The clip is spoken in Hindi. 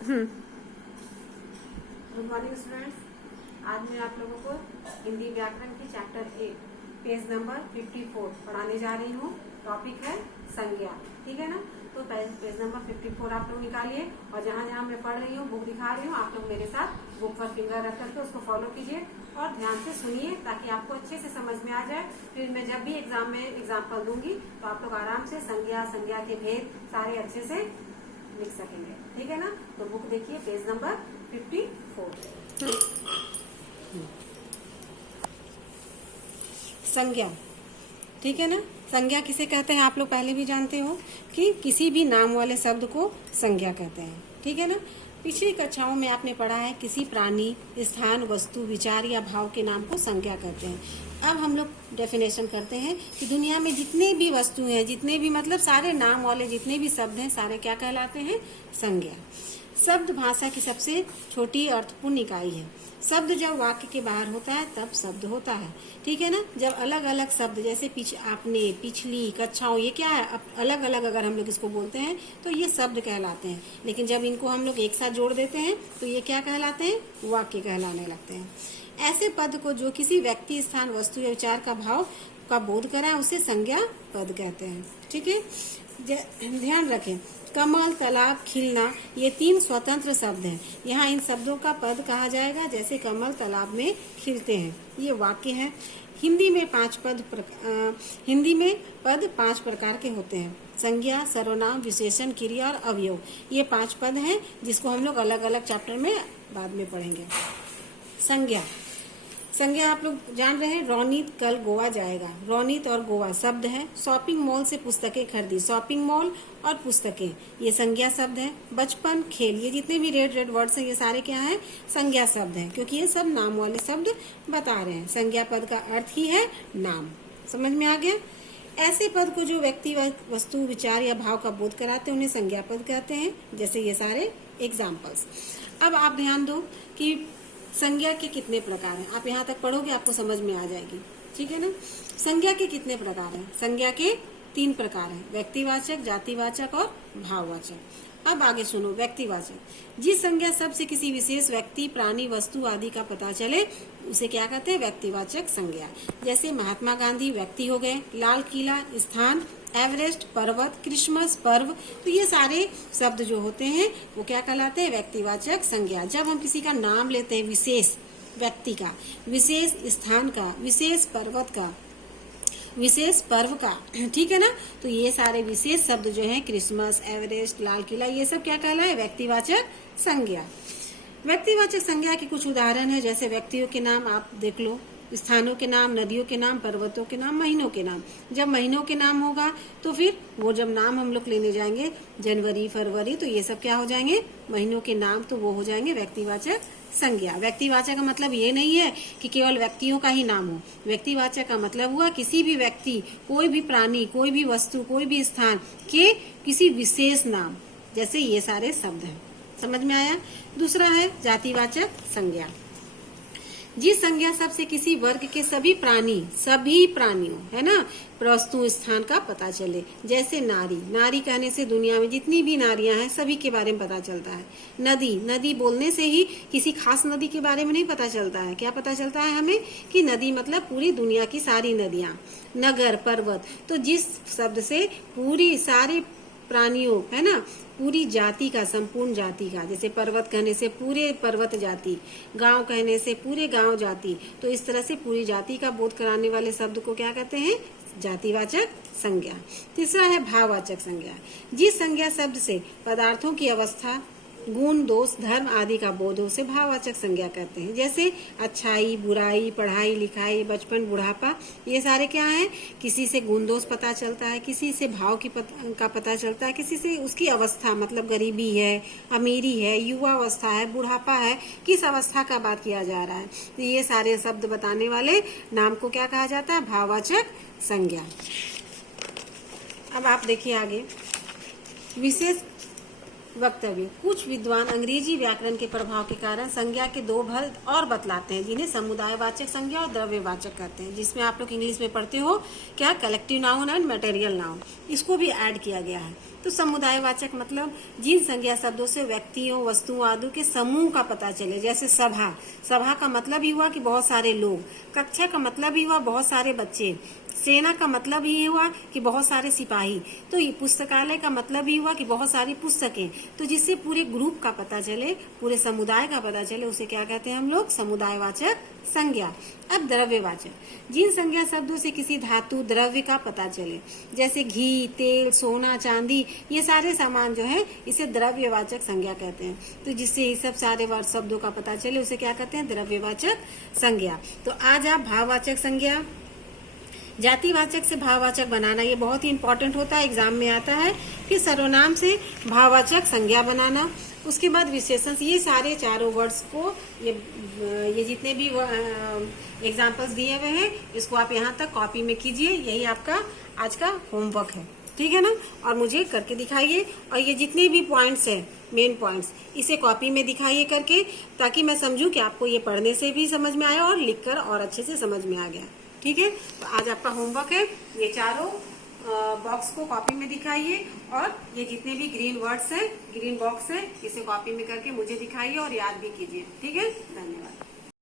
Good morning students. आज मैं आप लोगों को हिंदी व्याकरण की चैप्टर 8 पेज नंबर 54 पढ़ाने जा रही हूँ। टॉपिक है संज्ञा। ठीक है ना। तो पेज नंबर 54 आप लोग निकालिए और जहाँ जहाँ मैं पढ़ रही हूँ बुक दिखा रही हूँ, आप लोग मेरे साथ बुक पर फिंगर रख करके उसको फॉलो कीजिए और ध्यान से सुनिए ताकि आपको अच्छे से समझ में आ जाए। फिर मैं जब भी एग्जाम में एग्जाम्पल दूंगी तो आप लोग आराम से संज्ञा के भेद सारे अच्छे से लिख सकेंगे। ठीक है ना। तो बुक देखिए पेज नंबर 54। संज्ञा। ठीक है ना। संज्ञा किसे कहते हैं आप लोग पहले भी जानते हो कि किसी भी नाम वाले शब्द को संज्ञा कहते हैं। ठीक है ना। पिछली कक्षाओं में आपने पढ़ा है किसी प्राणी, स्थान, वस्तु, विचार या भाव के नाम को संज्ञा कहते हैं। अब हम लोग डेफिनेशन करते हैं कि दुनिया में जितने भी वस्तुएं हैं, जितने भी मतलब सारे नाम वाले जितने भी शब्द हैं, सारे क्या कहलाते हैं? संज्ञा। शब्द भाषा की सबसे छोटी अर्थपूर्ण इकाई है। शब्द जब वाक्य के बाहर होता है तब शब्द होता है। ठीक है ना। जब अलग अलग शब्द जैसे आपने, पिछली, कक्षाओं, ये क्या है? अलग अलग अगर हम लोग इसको बोलते हैं तो ये शब्द कहलाते हैं। लेकिन जब इनको हम लोग एक साथ जोड़ देते हैं तो ये क्या कहलाते हैं? वाक्य कहलाने लगते हैं। ऐसे पद को जो किसी व्यक्ति, स्थान, वस्तु या विचार का भाव का बोध करा उसे संज्ञा पद कहते हैं। ठीक है। ध्यान रखें, कमल, तालाब, खिलना, ये 3 स्वतंत्र शब्द हैं। यहाँ इन शब्दों का पद कहा जाएगा जैसे कमल तालाब में खिलते हैं। ये वाक्य है। हिंदी में पद 5 प्रकार के होते हैं: संज्ञा, सर्वनाम, विशेषण, क्रिया और अवयव। ये 5 पद हैं जिसको हम लोग अलग अलग चैप्टर में बाद में पढ़ेंगे। संज्ञा आप लोग जान रहे हैं। रोनित कल गोवा जाएगा। रोनित और गोवा शब्द है। शॉपिंग मॉल से पुस्तकें खरीदी। शॉपिंग मॉल और पुस्तकें ये संज्ञा शब्द है। बचपन, खेल, ये जितने भी रेड वर्ड्स हैं ये सारे क्या हैं? संज्ञा शब्द हैं, क्योंकि ये सब नाम वाले शब्द बता रहे हैं। संज्ञा पद का अर्थ ही है नाम। समझ में आ गया। ऐसे पद को जो व्यक्ति, वस्तु, विचार या भाव का बोध कराते हैं उन्हें संज्ञा पद कहते हैं। जैसे ये सारे एग्जाम्पल्स। अब आप ध्यान दो कि संज्ञा के कितने प्रकार हैं। आप यहाँ तक पढ़ोगे आपको समझ में आ जाएगी। ठीक है ना। संज्ञा के कितने प्रकार हैं? संज्ञा के 3 प्रकार हैं: व्यक्तिवाचक, जातिवाचक और भाववाचक। अब आगे सुनो। व्यक्तिवाचक, जिस संज्ञा शब्द से किसी विशेष व्यक्ति, प्राणी, वस्तु आदि का पता चले उसे क्या कहते हैं? व्यक्तिवाचक संज्ञा। जैसे महात्मा गांधी व्यक्ति हो गए, लाल किला स्थान, एवरेस्ट पर्वत, क्रिसमस पर्व। तो ये सारे शब्द जो होते हैं वो क्या कहलाते हैं? व्यक्तिवाचक संज्ञा। जब हम किसी का नाम लेते हैं, विशेष व्यक्ति का, विशेष स्थान का, विशेष पर्वत का, विशेष पर्व का, ठीक है ना, तो ये सारे विशेष शब्द जो हैं, क्रिसमस, एवरेस्ट, लाल किला, ये सब क्या कहलाए? व्यक्तिवाचक संज्ञा। व्यक्तिवाचक संज्ञा के कुछ उदाहरण है। जैसे व्यक्तियों के नाम आप देख लो, स्थानों के नाम, नदियों के नाम, पर्वतों के नाम, महीनों के नाम। जब महीनों के नाम होगा तो फिर वो जब नाम हम लोग लेने जाएंगे, जनवरी, फरवरी, तो ये सब क्या हो जाएंगे? महीनों के नाम। तो वो हो जाएंगे व्यक्तिवाचक संज्ञा। व्यक्तिवाचक का मतलब ये नहीं है कि केवल व्यक्तियों का ही नाम हो। व्यक्तिवाचक का मतलब हुआ किसी भी व्यक्ति, कोई भी प्राणी, कोई भी वस्तु, कोई भी स्थान के किसी विशेष नाम। जैसे ये सारे शब्द हैं। समझ में आया। दूसरा है जातिवाचक संज्ञा। जिस संज्ञा शब्द से किसी वर्ग के सभी प्राणियों, है ना, वस्तु, स्थान का पता चले। जैसे नारी कहने से दुनिया में जितनी भी नारियां हैं सभी के बारे में पता चलता है। नदी बोलने से ही किसी खास नदी के बारे में नहीं पता चलता है। क्या पता चलता है हमें? कि नदी मतलब पूरी दुनिया की सारी नदियां। नगर, पर्वत, तो जिस शब्द से पूरी सारे प्राणियों, है ना, पूरी जाति का, संपूर्ण जाति का, जैसे पर्वत कहने से पूरे पर्वत जाति, गांव कहने से पूरे गांव जाति, तो इस तरह से पूरी जाति का बोध कराने वाले शब्द को क्या कहते हैं? जातिवाचक संज्ञा। तीसरा है भाववाचक संज्ञा। जिस संज्ञा शब्द से पदार्थों की अवस्था, गुण, दोष, धर्म आदि का बोध हो उसे भाववाचक संज्ञा कहते हैं। जैसे अच्छाई, बुराई, पढ़ाई लिखाई, बचपन, बुढ़ापा, ये सारे क्या हैं? किसी से गुण दोष पता चलता है, किसी से भाव का पता चलता है, किसी से उसकी अवस्था मतलब गरीबी है, अमीरी है, युवा अवस्था है, बुढ़ापा है, किस अवस्था का बात किया जा रहा है। तो ये सारे शब्द बताने वाले नाम को क्या कहा जाता है? भाववाचक संज्ञा। अब आप देखिए आगे विशेष वक्तव्य। कुछ विद्वान अंग्रेजी व्याकरण के प्रभाव के कारण संज्ञा के 2 भल और बतलाते हैं, जिन्हें समुदायवाचक संज्ञा और द्रव्यवाचक कहते हैं। जिसमें आप लोग इंग्लिश में पढ़ते हो क्या? Collective noun and material noun. इसको भी ऐड किया गया है। तो समुदायवाचक मतलब जिन संज्ञा शब्दों से व्यक्तियों, वस्तुओं आदि के समूह का पता चले। जैसे सभा, सभा का मतलब ही हुआ कि बहुत सारे लोग। कक्षा का मतलब ही हुआ बहुत सारे बच्चे। सेना का मतलब ही हुआ कि बहुत सारे सिपाही। तो ये पुस्तकालय का मतलब ही हुआ कि बहुत सारी पुस्तकें। तो जिससे पूरे ग्रुप का पता चले, पूरे समुदाय का पता चले, उसे क्या कहते हैं हम लोग? समुदायवाचक संज्ञा। अब द्रव्यवाचक, जिन संज्ञा शब्दों से किसी धातु, द्रव्य का पता चले, जैसे घी, तेल, सोना, चांदी, ये सारे सामान जो है इसे द्रव्यवाचक संज्ञा कहते हैं। तो जिससे ये सब सारे शब्दों का पता चले उसे क्या कहते हैं? द्रव्यवाचक संज्ञा। तो आज आप भाववाचक संज्ञा, जातिवाचक से भाववाचक बनाना, ये बहुत ही इंपॉर्टेंट होता है, एग्जाम में आता है। फिर सर्वनाम से भाववाचक संज्ञा बनाना, उसके बाद विशेषण। ये सारे चारों वर्ड्स को, ये जितने भी एग्जाम्पल्स दिए हुए हैं, इसको आप यहाँ तक कॉपी में कीजिए। यही आपका आज का होमवर्क है, ठीक है ना? और मुझे करके दिखाइए। और ये जितने भी पॉइंट्स हैं, मेन पॉइंट्स, इसे कॉपी में दिखाइए करके, ताकि मैं समझूं कि आपको ये पढ़ने से भी समझ में आया और लिखकर और अच्छे से समझ में आ गया। ठीक है, तो आज आपका होमवर्क है, ये चारों बॉक्स को कॉपी में दिखाइए और ये जितने भी ग्रीन वर्ड्स हैं, ग्रीन बॉक्स है, इसे कॉपी में करके मुझे दिखाइए और याद भी कीजिए। ठीक है, धन्यवाद।